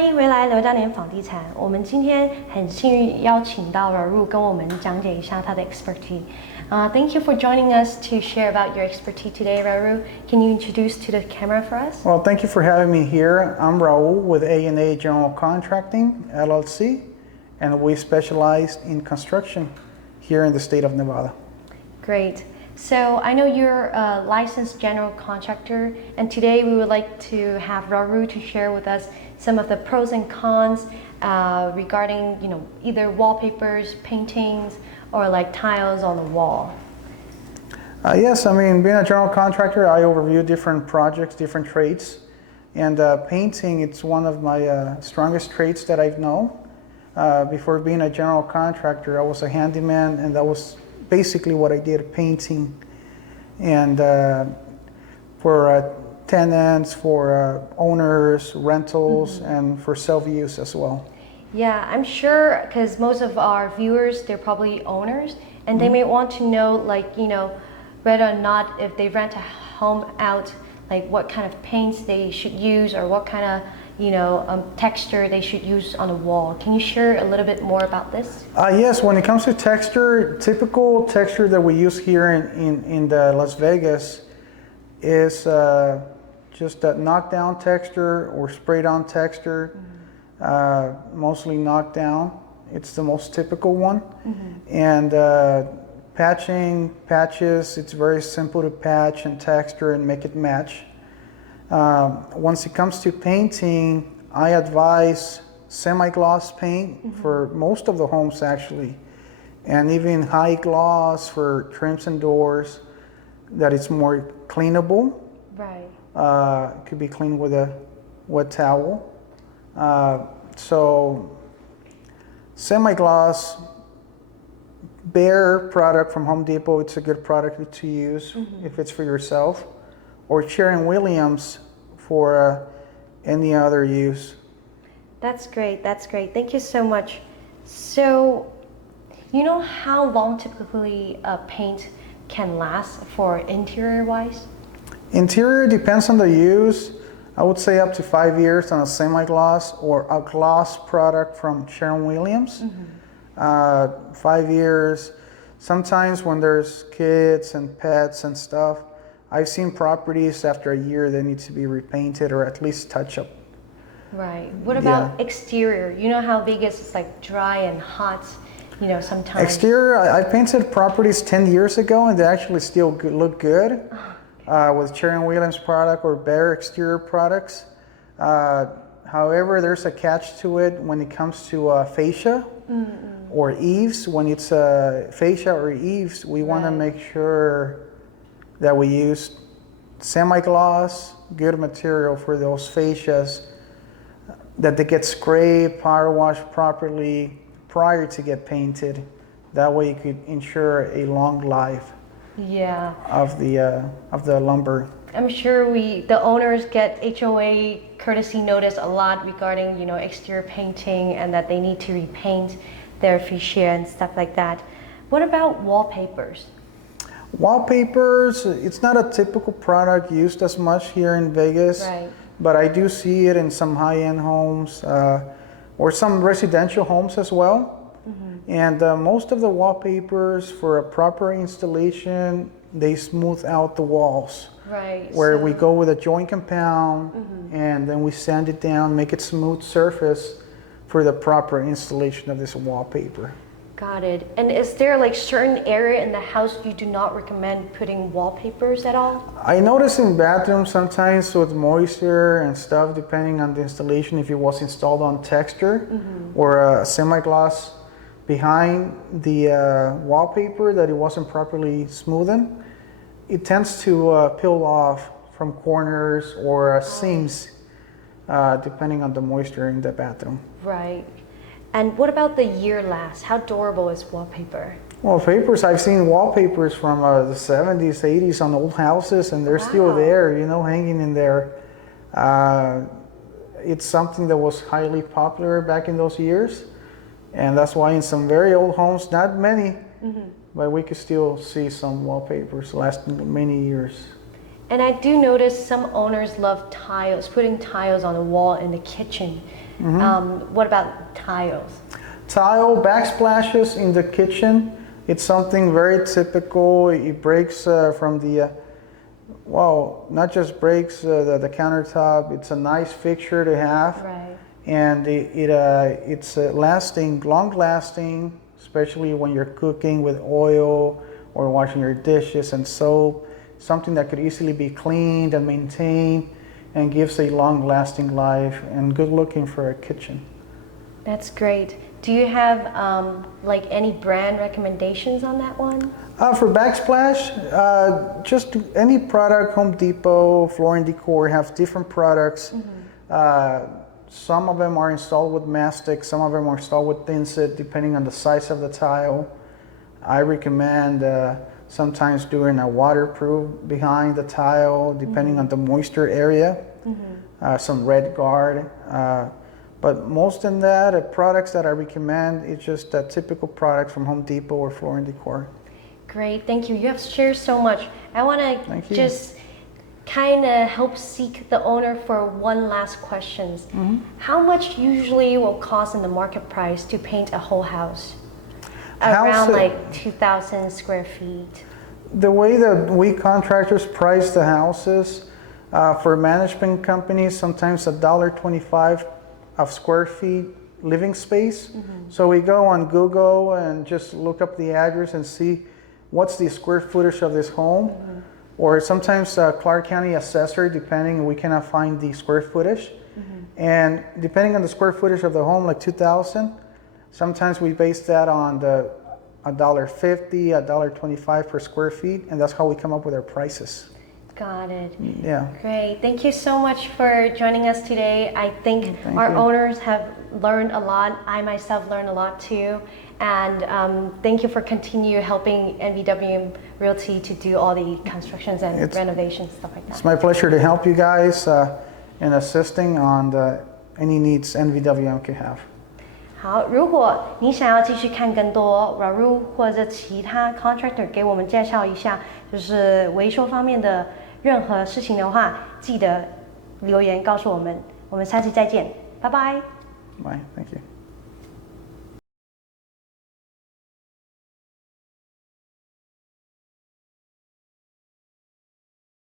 欢迎回来刘大年房地产。我们今天很幸运邀请到了入跟我们讲解一下他的 expertise. Thank you for joining us to share about your expertise today, Raul. Can you introduce to the camera for us? Well, thank you for having me here. I'm Raul with A&A General Contracting, LLC, and we specialize in construction here in the state of Nevada. Great. So I know you're a licensed general contractor, and today we would like to have Raul to share with us some of the pros and cons regarding, either wallpapers, paintings, or like tiles on the wall. Yes, I mean, being a general contractor, I overview different projects, different trades, and painting, it's one of my strongest traits that I've known. Before being a general contractor, I was a handyman, and that was basically what I did, painting, and for tenants, for owners, rentals, and for self-use as well. Yeah, I'm sure, because most of our viewers, they're probably owners, and they may want to know, whether or not if they rent a home out, like what kind of paints they should use or what kind of texture they should use on the wall. Can you share a little bit more about this? Yes, when it comes to texture, typical texture that we use here in the Las Vegas is just a knockdown texture or sprayed on texture, mostly knockdown. It's the most typical one. And patches, it's very simple to patch and texture and make it match. Once it comes to painting, I advise semi-gloss paint for most of the homes actually, and even high gloss for trims and doors, that it's more cleanable. Right. It could be cleaned with a wet towel. So semi-gloss, Bare product from Home Depot, it's a good product to use if it's for yourself, or Sherwin-Williams for any other use. That's great. That's great. Thank you so much. So, you know how long typically a paint can last for interior-wise? Interior depends on the use. I would say up to 5 years on a semi-gloss or a gloss product from Sherwin-Williams. 5 years. Sometimes when there's kids and pets and stuff, I've seen properties after a year they need to be repainted or at least touch up. Right. What about exterior? You know how Vegas is like dry and hot, sometimes. Exterior, I painted properties 10 years ago and they actually still look good with Sherwin-Williams product or Bare exterior products. However, there's a catch to it when it comes to fascia or eaves. When it's fascia or eaves, we want to make sure that we use semi-gloss, good material for those fascias, that they get scraped, power washed properly prior to get painted. That way you could ensure a long life of the lumber. I'm sure the owners get HOA courtesy notice a lot regarding, exterior painting and that they need to repaint their fascia and stuff like that. What about wallpapers? Wallpapers, it's not a typical product used as much here in Vegas, but I do see it in some high-end homes or some residential homes as well. And most of the wallpapers for a proper installation, they smooth out the walls. Right. Where we go with a joint compound and then we sand it down, make it smooth surface for the proper installation of this wallpaper. Got it. And is there like certain area in the house you do not recommend putting wallpapers at all? I notice in bathrooms sometimes with moisture and stuff, depending on the installation, if it was installed on texture or a semi-gloss behind the wallpaper that it wasn't properly smoothened, it tends to peel off from corners or seams, depending on the moisture in the bathroom. Right. And what about the year last? How durable is wallpaper? Wallpapers, I've seen wallpapers from the 70s, 80s on old houses, and they're still there, hanging in there. It's something that was highly popular back in those years. And that's why in some very old homes, not many, but we could still see some wallpapers lasting many years. And I do notice some owners love tiles, putting tiles on the wall in the kitchen. What about tiles? Tile backsplashes in the kitchen. It's something very typical. It breaks from the, not just breaks the countertop. It's a nice fixture to have. Right. And it's long lasting, especially when you're cooking with oil or washing your dishes and soap. Something that could easily be cleaned and maintained and gives a long lasting life and good looking for a kitchen. That's great. Do you have like any brand recommendations on that one? For backsplash, just any product. Home Depot, Floor & Decor have different products. Some of them are installed with mastic, some of them are installed with thinset, depending on the size of the tile. I recommend sometimes doing a waterproof behind the tile, depending on the moisture area. Some red guard. But most in that, products that I recommend, it's just a typical product from Home Depot or Floor & Decor. Great, thank you. You have shared so much. I want to just kind of help seek the owner for one last question. How much usually will cost in the market price to paint a whole house? Around like 2,000 square feet. The way that we contractors price the houses, for management companies, sometimes $1.25 of square feet living space. So we go on Google and just look up the address and see what's the square footage of this home. Or sometimes Clark County assessor, depending, we cannot find the square footage. And depending on the square footage of the home, like 2,000, sometimes we base that on the $1.50, $1.25 per square feet, and that's how we come up with our prices. Got it. Yeah. Great. Thank you so much for joining us today. I think our owners have learned a lot. I myself learned a lot too. And thank you for continue helping NVWM Realty to do all the constructions and renovations, stuff like that. It's my pleasure to help you guys in assisting on any needs NVWM can have. 好，如果你想要继续看更多 Raul 或者其他 contractor 给我们介绍一下，就是维修方面的任何事情的话，记得留言告诉我们。我们下期再见，拜拜。Bye. Thank you.